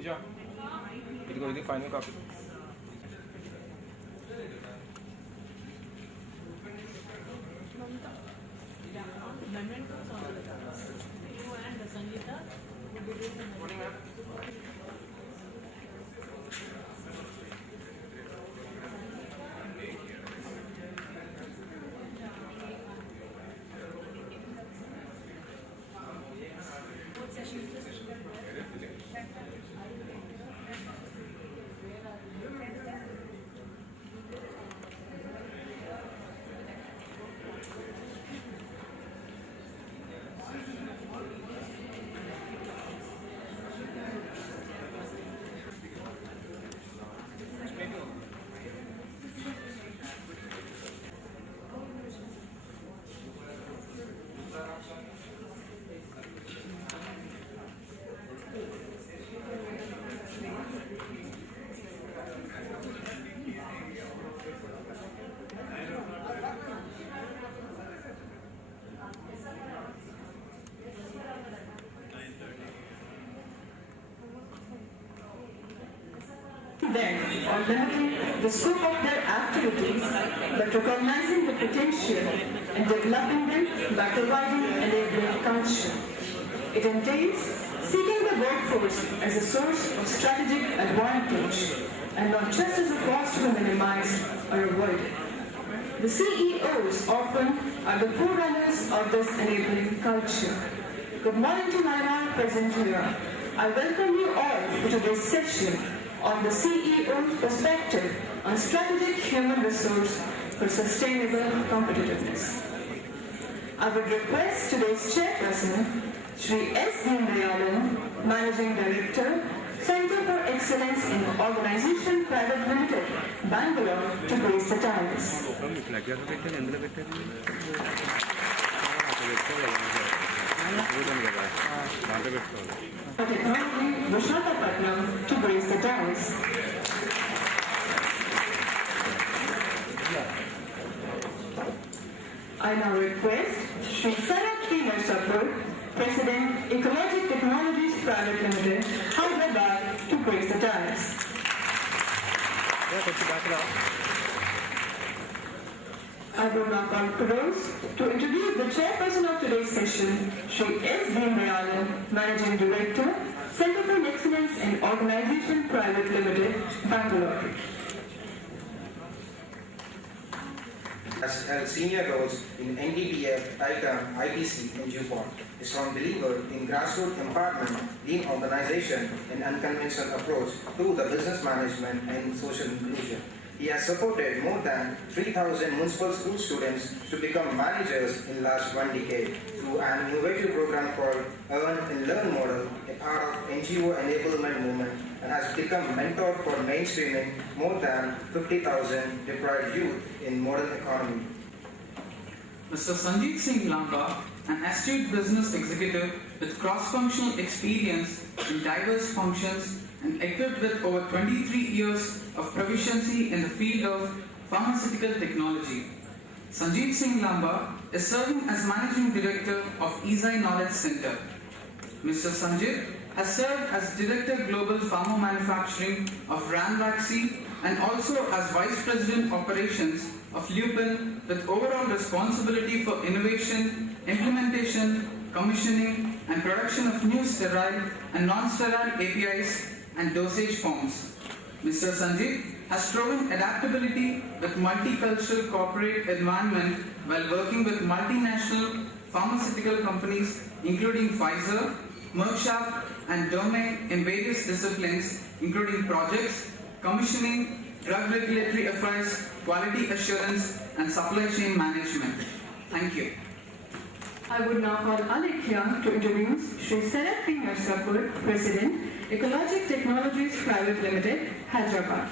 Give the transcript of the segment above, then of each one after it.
పూజ ఇదిగో ఇది final copy. Then, or limiting the scope of their activities, but recognizing the potential and developing them by providing enabling culture. It entails seeking the workforce as a source of strategic advantage and not just as a cost to be minimized or avoided. The CEOs often are the forerunners of this enabling culture. Good morning to my all present here. I welcome you all to today's session on the CEO's perspective on strategic human resource for sustainable competitiveness. I would request today's chairperson, Shri S. Deandayalan, Managing Director, Center for Excellence in Organization Private Limited, Bangalore, to grace the dais. For Technology, Vishakhapatnam, to grace the dais. I now request Shri Sarat P. Narsapur, President, Ecologic Technologies Private Limited, Hyderabad, to grace the dais. I will now call Kudos to introduce the chairperson of today's session, Shri S. Deandayalan, Managing Director, Center for Excellence in Organization Private Limited, Bangalore. Has held senior roles in NDBF, ICAM, ITC, and DuPont. A strong believer in grassroots empowerment, lean organization, and unconventional approach to the business management and social inclusion. He has supported more than 3,000 municipal school students to become managers in the last 1 decade through an innovative program called Earn and Learn model, a part of NGO enablement movement, and has become mentor for mainstreaming more than 50,000 deployed youth in modern economy. Mr. Sanjeet Singh Lamba, an astute business executive with cross-functional experience in diverse functions and equipped with over 23 years of proficiency in the field of pharmaceutical technology. Sanjeet Singh Lamba is serving as Managing Director of EZI Knowledge Center. Mr. Sanjeet has served as Director Global Pharma Manufacturing of Ranbaxy and also as Vice President Operations of Lupin with overall responsibility for innovation, implementation, commissioning and production of new sterile and non-sterile APIs and dosage forms. Mr. Sanjeet has proven adaptability with multicultural corporate environment while working with multinational pharmaceutical companies including Pfizer, Merck Sharp and Dermay in various disciplines including projects, commissioning, drug regulatory affairs, quality assurance and supply chain management. Thank you. I would now call Alekhya to introduce Shri Sarat P. Narsapur, President, Ecologic Technologies Private Limited, Hyderabad.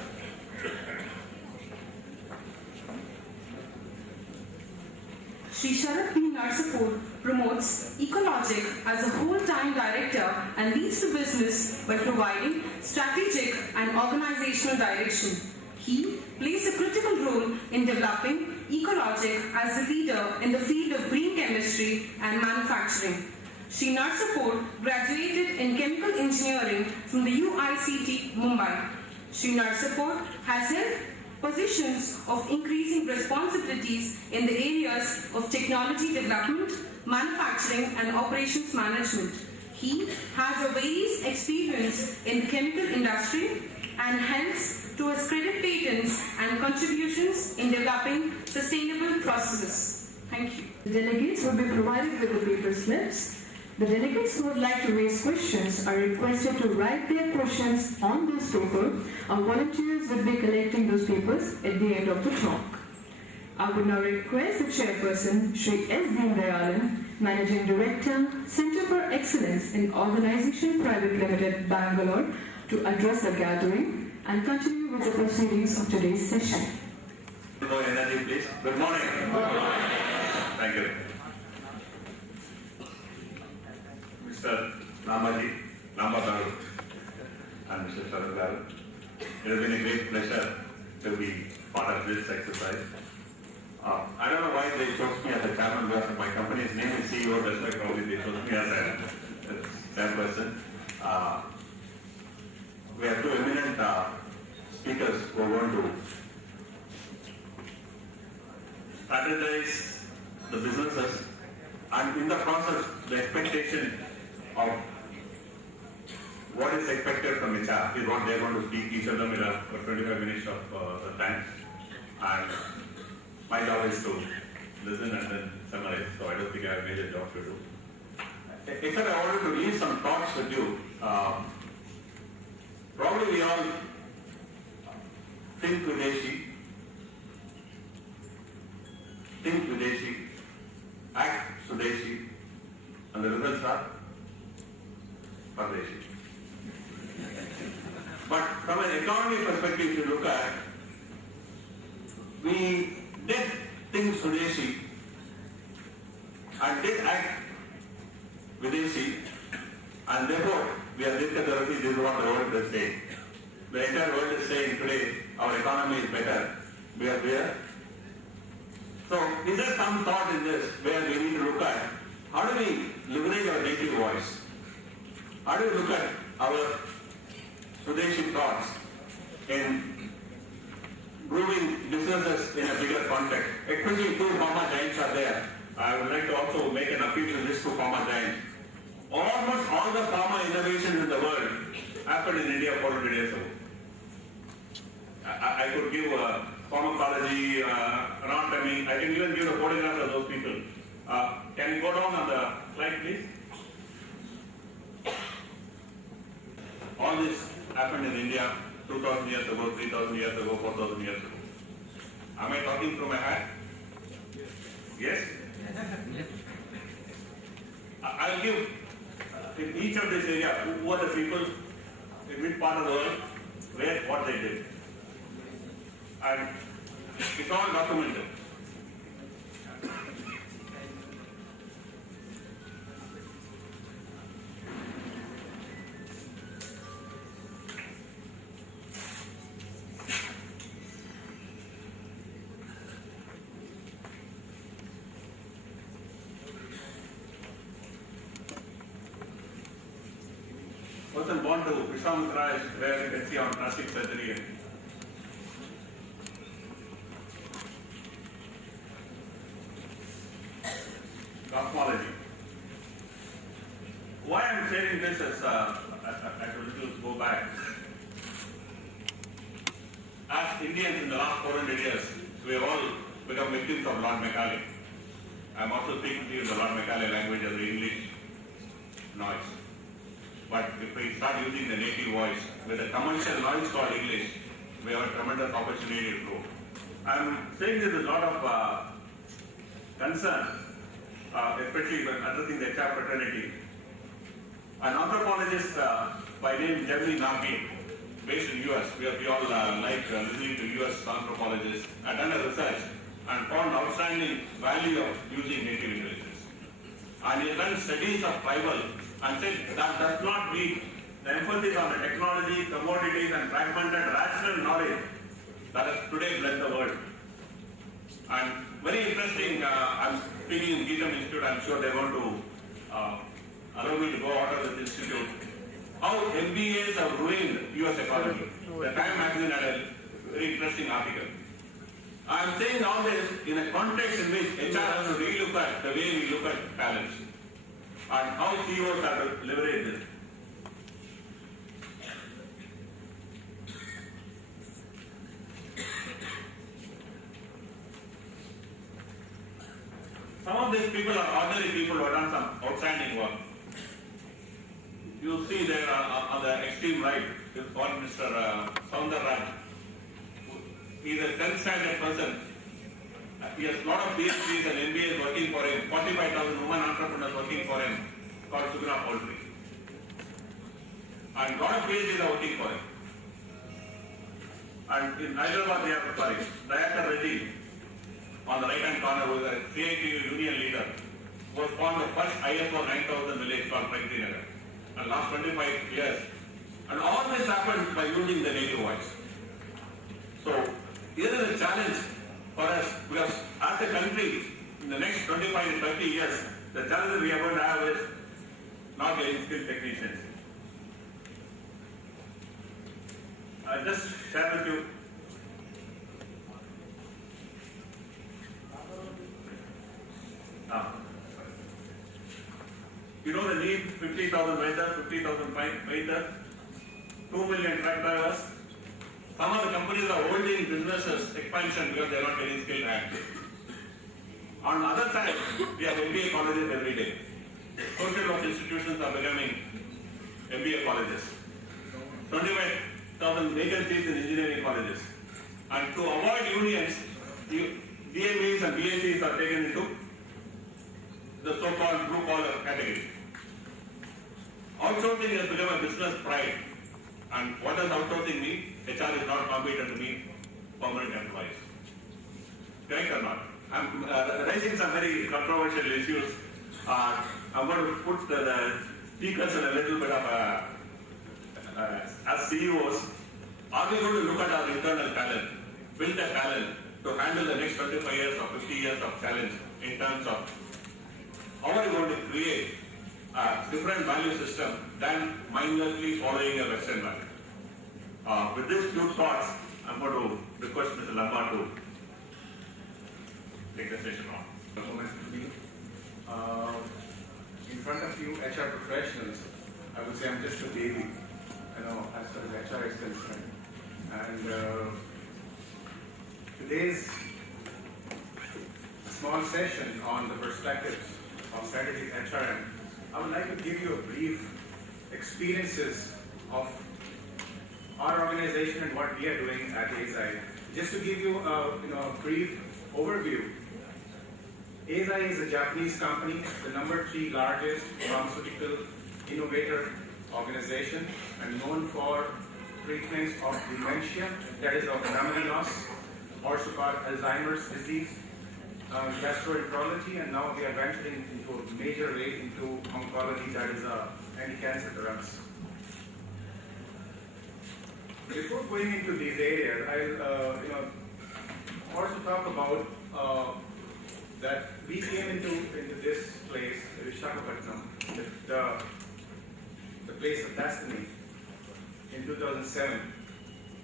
Shri Sarat P. Narsapur promotes Ecologic as a whole-time director and leads the business by providing strategic and organizational direction. He plays a critical role in developing Ecologic as a leader in the field of green chemistry and manufacturing. Shri Narsapur graduated in chemical engineering Engineering from the UICT, Mumbai. Shri Narsapur has held positions of increasing responsibilities in the areas of technology development, manufacturing and operations management. He has a various experience in the chemical industry and helps to his credit patents and contributions in developing sustainable processes. Thank you. The delegates will be provided with the paper slips. The delegates who would like to raise questions are requested to write their questions on this paper. Our volunteers will be collecting those papers at the end of the talk. I would now request the chairperson, Shri S. Deen Dayalan, Managing Director, Center for Excellence in Organization Private Limited, Bangalore, to address the gathering and continue with the proceedings of today's session. Go energy, please. Good morning. Thank you. Mr. Lamba Garu, and Mr. Sharan Garu. It has been a great pleasure to be part of this exercise. I don't know why they chose me as a chairman, because my company's name is CEO, that's why probably they chose me as a chairperson. We have two eminent speakers who are going to strategize the businesses, and in the process, the expectation of what is expected from HR is what they are going to speak. Each of them will have 25 minutes of the time, and my job is to listen and then summarize, so I don't think I have a major job to do. Except I wanted to leave some thoughts with you. Probably we all think Videshi, act Swadeshi, and the results are Pardeshi. But from an economy perspective, if you look at, we did think Swadeshi and did act Videshi, and therefore we are this is what the world is saying. The entire world is saying today our economy is better. We are there. So is there some thought in this where we need to look at how do we leverage our native voice? How do we look at our Swadeshi thoughts in grooming businesses in a bigger context? Especially two pharma giants are there. I would like to also make an appeal to these two pharma giants. Almost all the pharma innovations in the world happened in India 400 years ago. I could give pharmacology, anatomy, I can even give the photographs of those people. Can you go down on the slide, please? All this happened in India 2000 years ago, 3000 years ago, 4000 years ago. Am I talking through my hat? Yes? I'll give in each of this area who are the people in which part of the world where what they did. And it's all documented. Person born to Viswamitra is where you can see on plastic surgery. Cosmology. Why I am sharing this is, I should go back. As Indians in the last 400 years, we have all become victims of Lord Macaulay. I am also speaking to you in the Lord Macaulay language of the English noise. But if we start using the native voice with a commercial noise called English, we have a tremendous opportunity to grow. I am saying this with a lot of concern, especially when addressing the HR fraternity. An anthropologist by name Jeffrey Nipm, based in US, we all like listening to US anthropologists, had done a research and found outstanding value of using native intelligence. And he has done studies of tribal and said that does not meet the emphasis on the technology, commodities and fragmented rational knowledge that has today bled the world. And very interesting, I'm speaking in Nipm Institute, I'm sure they're going to allow me to go out of this institute. How MBAs have ruined US economy. The Time magazine had a very interesting article. I am saying all this in a context in which HR has to relook at the way we look at talents and how CEOs have to leverage this. Some of these people are ordinary people who have done some outstanding work. You see there on the extreme right, is one Mr. Soundarraj. He is a 10th standard person. He has a lot of PhDs and MBAs working for him, 45,000 women entrepreneurs working for him, called Sugna Poultry. And a lot of PhDs are working for him. And in Hyderabad, we have, Dayakar Reddy, on the right-hand corner, who is a CITU union leader, who was formed the first ISO 9000 village called Pragati and last 25 years. And all this happened by using the native voice. So, here is a challenge for us, because as a country, in the next 25 to 30 years, the challenge that we are going to have is not getting skilled technicians. I'll just share with you. You know the need, 50,000 waiters, 50,000 waiters, 2 million truck drivers. Some of the companies are holding businesses expansion because they are not getting skilled hands. On the other side, we have MBA colleges every day. Social work institutions are becoming MBA colleges. 25,000 vacancies in engineering colleges. And to avoid unions, DMEs and BSCs are taken into the so-called blue-collar category. Outsourcing has become a business pride. And what does outsourcing mean? HR is not competent to meet permanent employees. Correct or not? I'm raising some very controversial issues. I'm going to put the speakers in a little bit of as CEOs, are we going to look at our internal talent, build the talent to handle the next 25 years or 50 years of challenge in terms of how are we going to create a different value system than mindlessly following a Western value? With these few thoughts, I'm going to request Mr. Lamba to take the session on. In front of you HR professionals, I would say I'm just a baby, as far as HR is concerned. And today's small session on the perspectives of strategic HRM, I would like to give you a brief experiences of our organization and what we are doing at ASI. Just to give you a brief overview, ASI is a Japanese company, the #3 largest pharmaceutical innovator organization, and known for treatments of dementia, that is of memory loss, also called Alzheimer's disease, gastroenterology, and now we are venturing into a major way into oncology, that is anti-cancer drugs. Before going into these areas, I'll also talk about that we came into this place, Visakhapatnam, the place of destiny, in 2007,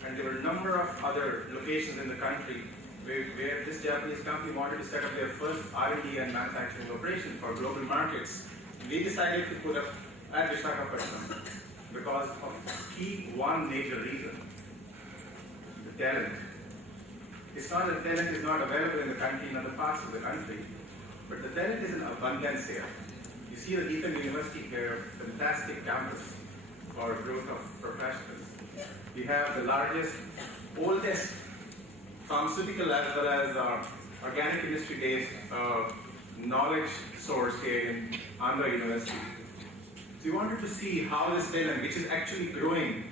and there were a number of other locations in the country where this Japanese company wanted to set up their first R&D and manufacturing operation for global markets. We decided to put up at Visakhapatnam because of one major reason: the talent. It's not that talent is not available in the country, in other parts of the country, but the talent is in abundance here. You see the Nipm University here, fantastic campus for growth of professionals. We have the largest, oldest pharmaceutical as well as organic industry-based knowledge source here in Andhra University. So we wanted to see how this talent, which is actually growing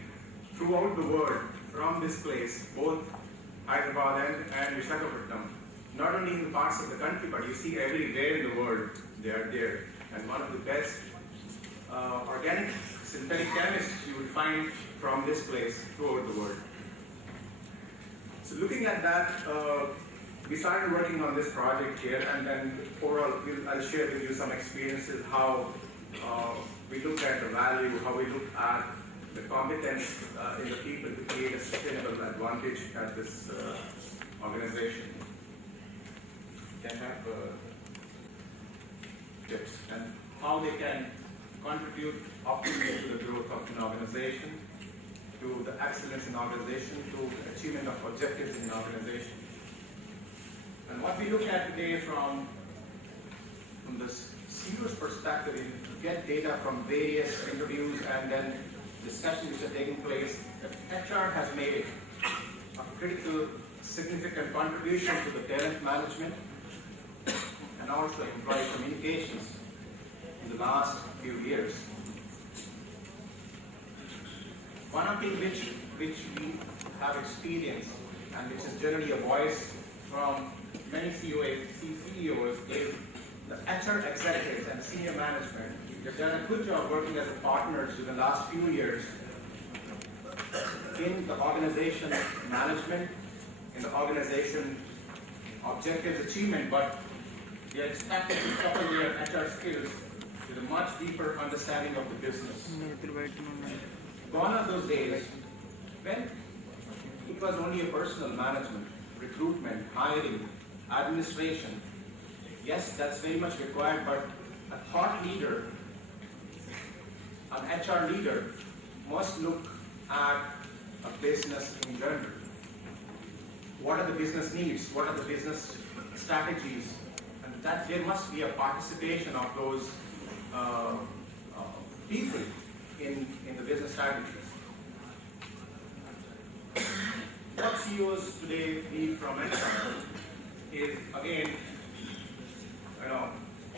throughout the world from this place, both Hyderabad and Visakhapatnam, not only in the parts of the country, but you see everywhere in the world they are there. And one of the best organic synthetic chemists you will find from this place throughout the world. So looking at that, we started working on this project here, and then overall I'll share with you some experiences, how we look at the value, how we look at the competence in the people to create a sustainable advantage at this organization. Can have tips and how they can contribute optimally to the growth of an organization, to the excellence in organization, to the achievement of objectives in an organization. And what we look at today from this CEO's perspective is to get data from various interviews and then discussions which are taking place. HR has made a critical, significant contribution to the talent management and also employee communications in the last few years. One of the things which we have experienced and which is generally a voice from many CEOs is the HR executives and senior management. They've done a good job working as partners in the last few years in the organization management, in the organization objectives achievement, but they are expected to couple their HR skills with a much deeper understanding of the business. Gone are those days when it was only a personal management, recruitment, hiring, administration. Yes, that's very much required, but a thought leader, an HR leader, must look at a business in general. What are the business needs? What are the business strategies? And that there must be a participation of those people in the business strategies. What CEOs today need from HR is, again,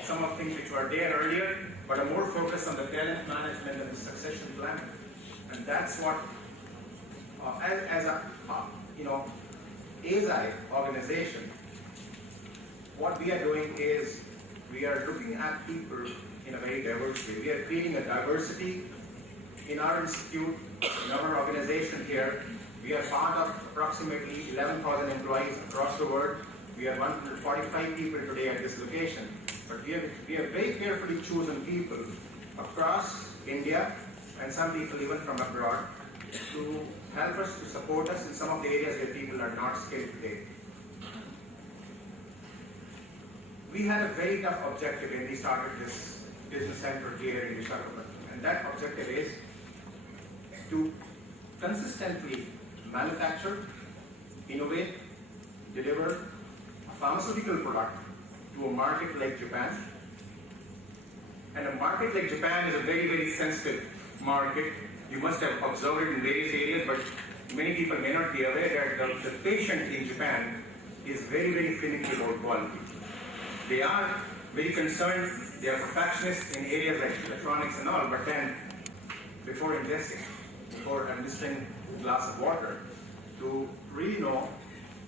some of the things which were there earlier, but are more focused on the talent management and the succession planning. And that's what, as a ASI organization, what we are doing is we are looking at people in a very diverse way. We are creating a diversity in our institute, in our organization here. We are part of approximately 11,000 employees across the world. We are 145 people today at this location, but we have very carefully chosen people across India and some people even from abroad to help us, to support us in some of the areas where people are not skilled today. We had a very tough objective when we started this business center here in Visakhapatnam, and that objective is to consistently manufacture, innovate, deliver a pharmaceutical product to a market like Japan. And a market like Japan is a very, very sensitive market. You must have observed it in various areas, but many people may not be aware that the patient in Japan is very, very finicky about quality. They are very concerned, they are perfectionists in areas like electronics and all, but then before ingesting, before administering a glass of water, to really know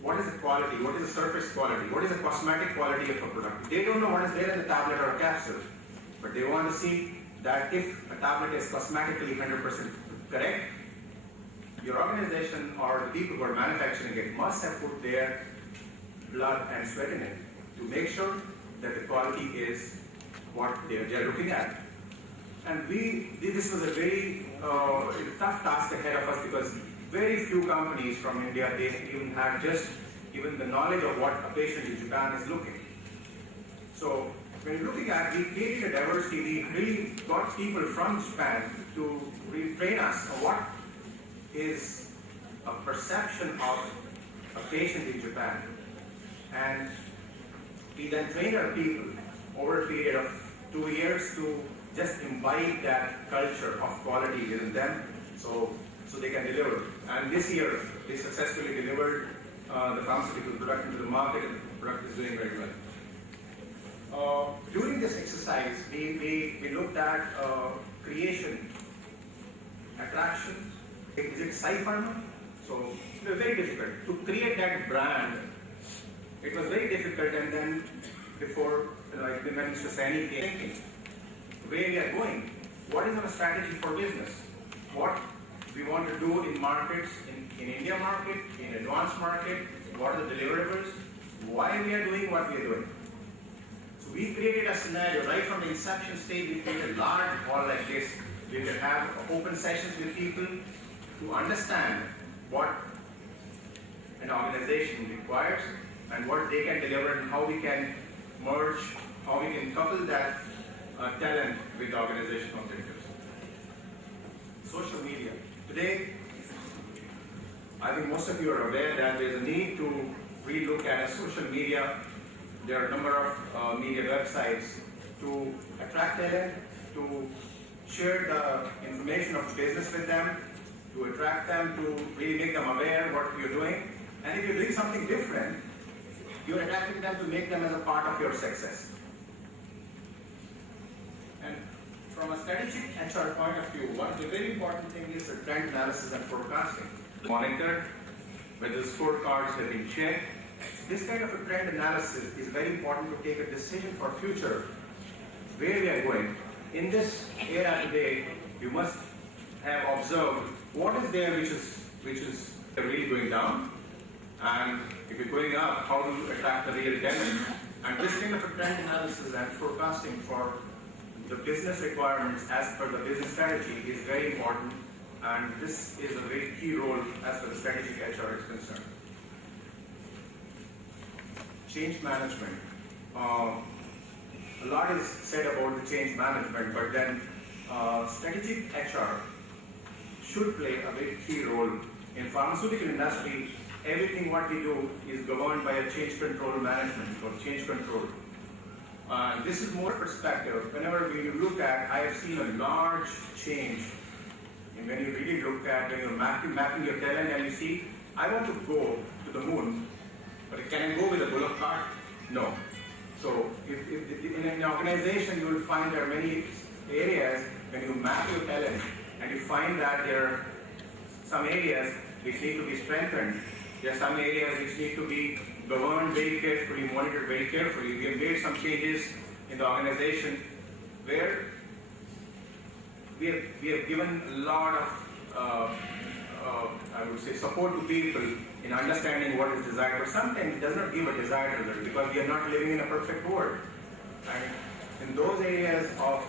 what is the quality, what is the surface quality, what is the cosmetic quality of a product. They don't know what is there in the tablet or a capsule, but they want to see that if a tablet is cosmetically 100% correct, your organization or the people who are manufacturing it must have put their blood and sweat in it to make sure that the quality is what they are looking at. And this was a very tough task ahead of us because very few companies from India, they even had just even the knowledge of what a patient in Japan is looking. So when looking at, we created a diversity, we really got people from Japan to retrain us on what is a perception of a patient in Japan. And we then trained our people over a period of 2 years to just imbibe that culture of quality within them so they can deliver. And this year, they successfully delivered the pharmaceutical product into the market, and the product is doing very well. During this exercise, we looked at creation, attraction. Is it sci-pharma? So it was very difficult to create that brand. It was very difficult, and then before the Mr. Sani came thinking, where we are going, what is our strategy for business, what we want to do in markets, in India market, in advanced market, what are the deliverables, why we are doing what we are doing. So we created a scenario right from the inception stage. We created a large hall like this We can have open sessions with people to understand what an organization requires and what they can deliver and how we can merge, how we can couple that talent with organizational objectives. Social media. Today, I think most of you are aware that there's a need to relook at social media. There are a number of media websites to attract talent, to share the information of business with them, to attract them, to really make them aware what you're doing. And if you're doing something different, you're attracting them to make them as a part of your success. And from a strategic HR point of view, one of the very important things is the trend analysis and forecasting. Monitor whether the scorecards have been checked. This kind of a trend analysis is very important to take a decision for future, where we are going. In this era today, you must have observed what is there which is really going down, and if you're going up, how do you attract the real talent? And this kind of a trend analysis and forecasting for the business requirements as per the business strategy is very important, and this is a very key role as far as strategic HR is concerned. Change management. A lot is said about the change management, but then strategic HR should play a very key role. In pharmaceutical industry, everything what we do is governed by a change control management or change control. This is more perspective. Whenever we look at, I have seen a large change. And when you really look at, when you're mapping your talent and you see, I want to go to the moon, but can I go with a bullock cart? No. So if in an organization you will find there are many areas when you map your talent and you find that there are some areas which need to be strengthened. There are some areas which need to be governed very carefully, monitored very carefully. We have made some changes in the organization where we have given a lot of, I would say, support to people in understanding what is desired, but sometimes it does not give a desired result because we are not living in a perfect world. And in those areas of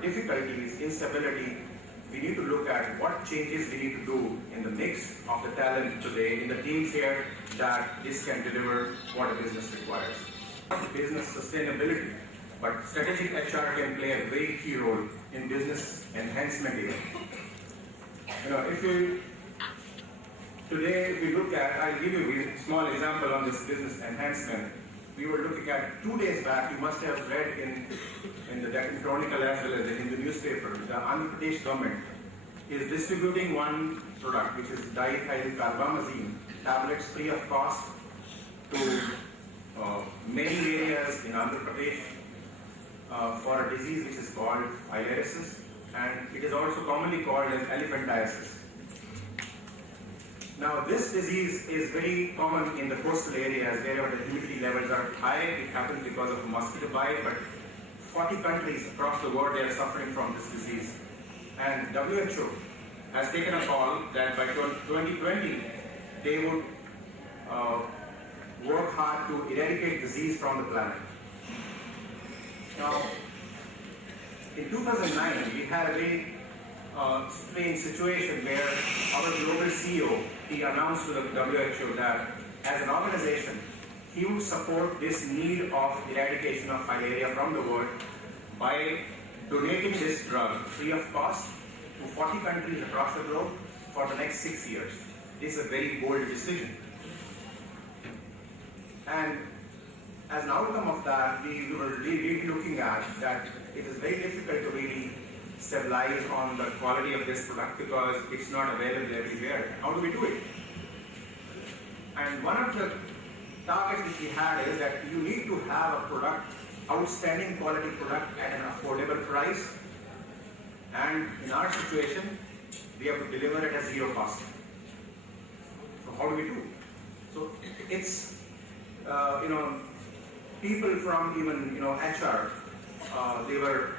difficulties, instability, we need to look at what changes we need to do in the mix of the talent today, in the teams here, that this can deliver what a business requires. Business sustainability, but strategic HR can play a very key role in business enhancement even. Today, if we look at, I'll give you a small example on this business enhancement. We were looking at 2 days back, you must have read in the Deccan Chronicle as well as in the newspaper, the Andhra Pradesh government is distributing one product, which is diethyl carbamazine tablets free of cost to many areas in Andhra Pradesh for a disease which is called filariasis, and it is also commonly called as elephantiasis. Now, this disease is very common in the coastal areas wherever the humidity levels are high. It happens because of a mosquito bite, but 40 countries across the world they are suffering from this disease. And WHO has taken a call that by 2020 they would work hard to eradicate disease from the planet. Now, in 2009, we had a very strange situation where our global CEO, he announced to the WHO that as an organization, he would support this need of eradication of filaria from the world by donating this drug free of cost to 40 countries across the globe for the next 6 years. This is a very bold decision. And as an outcome of that, we were really looking at that it is very difficult to really stabilize on the quality of this product because it's not available everywhere. How do we do it? And one of the targets which we had is that you need to have a product, outstanding quality product at an affordable price. And in our situation, we have to deliver it at zero cost. So how do we do? So it's, people from even, HR, they were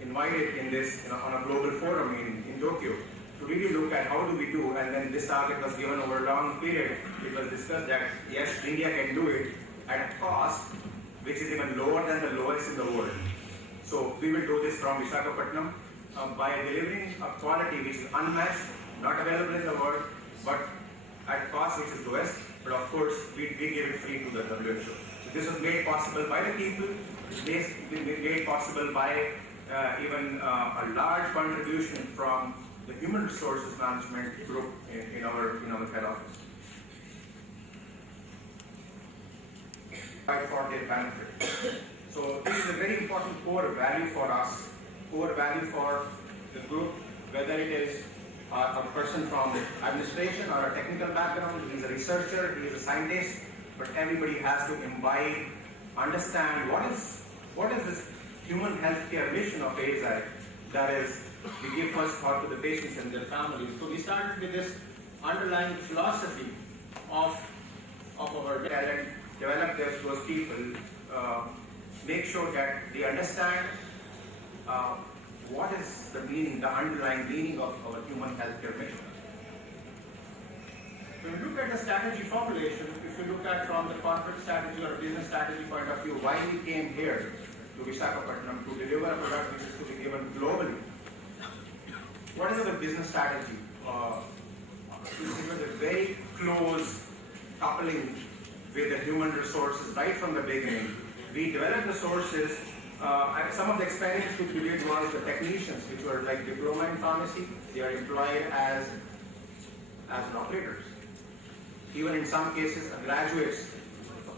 invited in this, on a global forum in Tokyo to really look at how do we do, and then this target was given over a long period. It was discussed that yes, India can do it at a cost which is even lower than the lowest in the world. So we will do this from Visakhapatnam by delivering a quality which is unmatched, not available in the world, but at cost which is lowest. But of course, we give it free to the WHO. So this was made possible by the people, made possible by even a large contribution from the human resources management group in our head office. For their benefit. So this is a very important core value for us, core value for the group, whether it is a person from administration or a technical background, he is a researcher, he is a scientist, but everybody has to imbibe, understand what is this human healthcare mission of ASI, that is, we give first thought to the patients and their families. So we started with this underlying philosophy of our talent, develop those people, make sure that they understand what is the meaning, the underlying meaning of our human healthcare mission. When you look at the strategy formulation, if you look at from the corporate strategy or business strategy point of view, why we came here to Visakhapatnam to deliver a product which is to be given globally. What is our business strategy? It was a very close coupling with the human resources right from the beginning. We developed the sources. Some of the experiments which we did was the technicians, which were like diploma in pharmacy, they are employed as operators. Even in some cases, graduates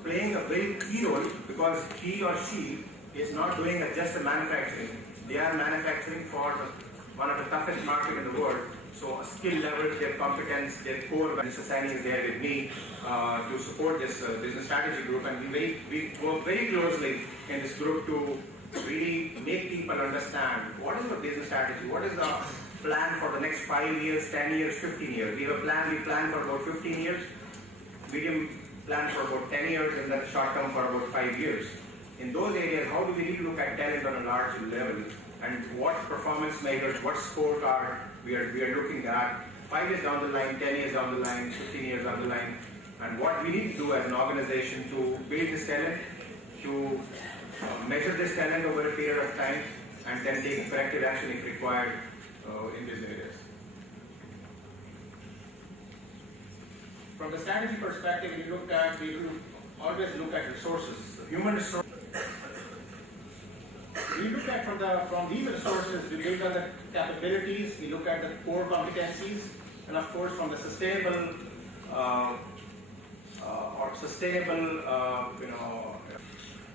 playing a very key role because he or she is not doing just a manufacturing. They are manufacturing for one of the toughest market in the world. So skill level, their competence, their core. Mr. Saini is there with me to support this business strategy group, and we work very closely in this group to really make people understand what is the business strategy, what is the plan for the next 5 years, 10 years, 15 years. We have a plan, we plan for about 15 years, medium plan for about 10 years, and then short term for about 5 years. In those areas, how do we really look at talent on a large level, and what performance measures, what scorecard we are looking at 5 years down the line, 10 years down the line, 15 years down the line, and what we need to do as an organization to build this talent, to measure this talent over a period of time, and then take corrective action if required in these areas. From the strategy perspective, we always look at resources, human resources. We look at from these resources, we build on the capabilities, we look at the core competencies, and of course from the sustainable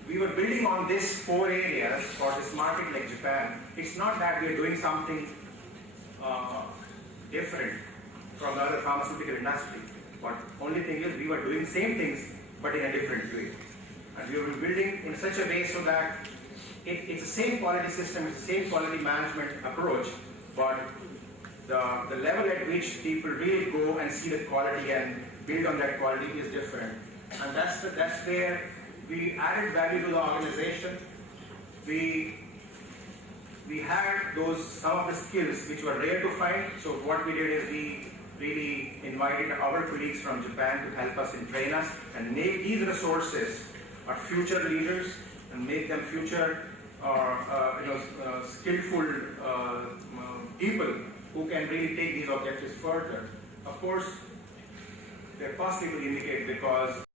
we were building on these 4 areas for this market like Japan. It's not that we are doing something different from the other pharmaceutical industry, but only thing is we were doing same things but in a different way. And we were building in such a way so that it's the same quality system, it's the same quality management approach, but the level at which people really go and see the quality and build on that quality is different. And that's where we added value to the organization. We had some of the skills which were rare to find. So what we did is we really invited our colleagues from Japan to help us and train us and make these resources our future leaders and make them future skillful people who can really take these objectives further. Of course, they're costly to indicate because